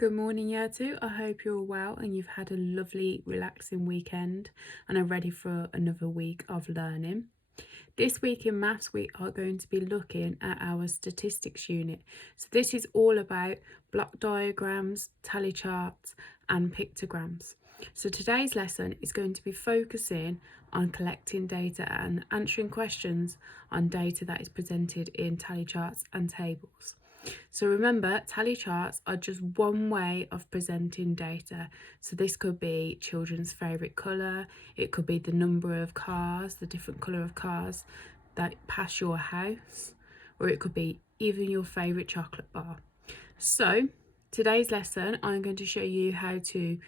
Good morning, Year 2. I hope you're all well and you've had a lovely, relaxing weekend and are ready for another week of learning. This week in maths, we are going to be looking at our statistics unit. So this is all about block diagrams, tally charts and pictograms. So today's lesson is going to be focusing on collecting data and answering questions on data that is presented in tally charts and tables. So remember, tally charts are just one way of presenting data. So this could be children's favourite colour, it could be the number of cars, the different colour of cars that pass your house, or it could be even your favourite chocolate bar. So today's lesson, I'm going to show you how to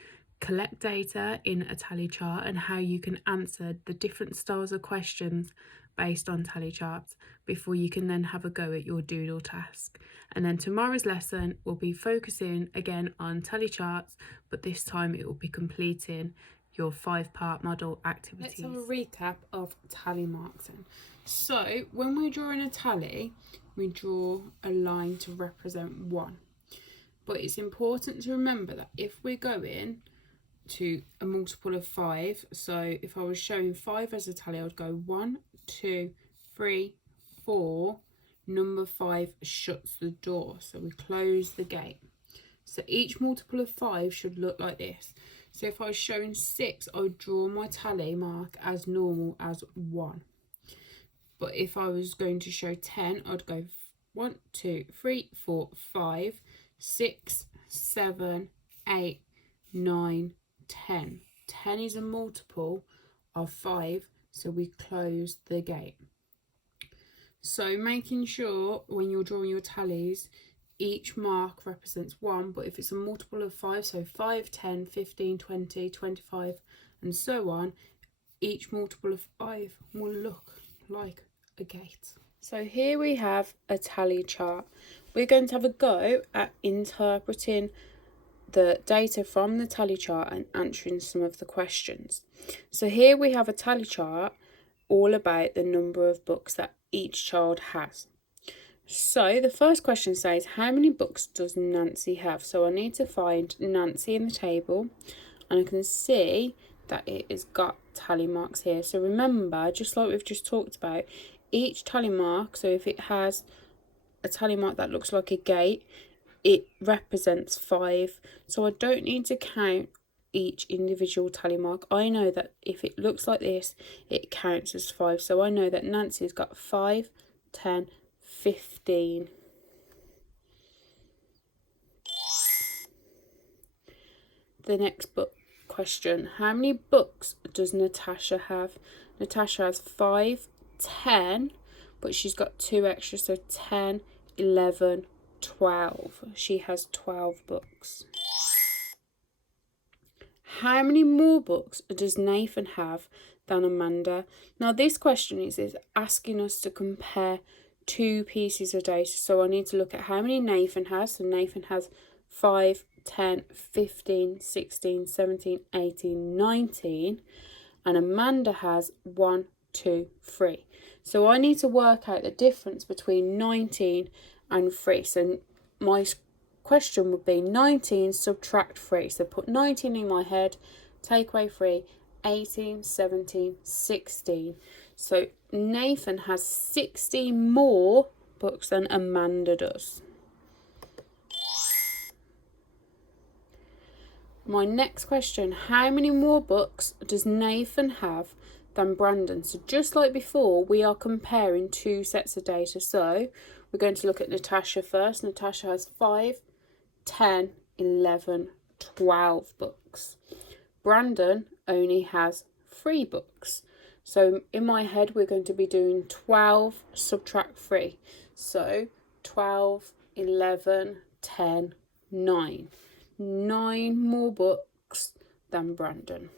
collect data in a tally chart and how you can answer the different styles of questions based on tally charts before you can then have a go at your doodle task. And then tomorrow's lesson will be focusing again on tally charts, but this time it will be completing your 5-part model activities. Let's have a recap of tally marks then. So when we're drawing a tally, we draw a line to represent 1. But it's important to remember that if we're going to a multiple of 5, so if I was showing 5 as a tally, I would go 1, 2, 3, 4. Number 5 shuts the door, so we close the gate. So each multiple of 5 should look like this. So if I was showing 6, I would draw my tally mark as normal as 1. But if I was going to show 10, I'd go 1, 2, 3, 4, 5, 6, 7, 8, 9, 10. 10 is a multiple of 5, so we close the gate. So making sure when you're drawing your tallies, each mark represents 1, but if it's a multiple of 5, so 5, 10, 15, 20, 25, and so on, each multiple of 5 will look like a gate. So here we have a tally chart. We're going to have a go at interpreting the data from the tally chart and answering some of the questions. So here we have a tally chart all about the number of books that each child has. So the first question says, how many books does Nancy have? So I need to find Nancy in the table, and I can see that it has got tally marks here. So remember, just like we've just talked about, each tally mark, so if it has a tally mark that looks like a gate, it represents 5. So I don't need to count each individual tally mark. I know that if it looks like this, it counts as 5. So I know that Nancy's got 5, 10, 15. The next book question, how many books does Natasha have? Natasha has 5, 10, but she's got 2 extra, so 10, 11, 12. She has 12 books. How many more books does Nathan have than Amanda? Now this question is asking us to compare 2 pieces of data. So I need to look at how many Nathan has. So Nathan has 5, 10, 15, 16, 17, 18, 19. And Amanda has 1, 2, 3. So I need to work out the difference between 19 and 3. So my question would be 19 subtract 3. So put 19 in my head, take away 3, 18, 17, 16. So Nathan has 16 more books than Amanda does. My next question, how many more books does Nathan have than Brandon? So just like before, we are comparing 2 sets of data. So we're going to look at Natasha first. Natasha has 5, 10, 11, 12 books. Brandon only has 3 books. So in my head, we're going to be doing 12 subtract 3. So 12, 11, 10, 9. 9 more books than Brandon.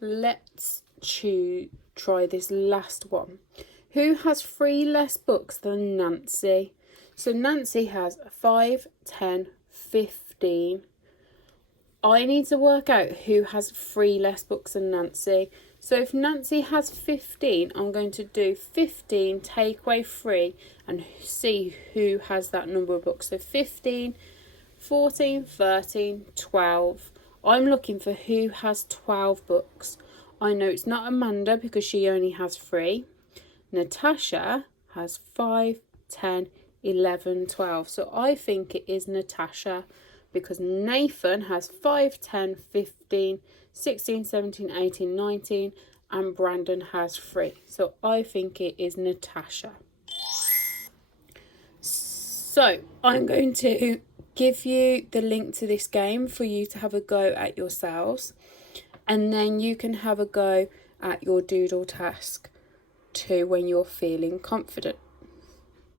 Let's try this last one. Who has 3 less books than Nancy? So Nancy has 5, 10, 15. I need to work out who has 3 less books than Nancy. So if Nancy has 15, I'm going to do 15, take away 3, and see who has that number of books. So 15, 14, 13, 12. I'm looking for who has 12 books. I know it's not Amanda because she only has 3. Natasha has 5, 10, 11, 12. So I think it is Natasha because Nathan has 5, 10, 15, 16, 17, 18, 19, and Brandon has 3. So I think it is Natasha. So I'm going to give you the link to this game for you to have a go at yourselves, and then you can have a go at your doodle task too when you're feeling confident.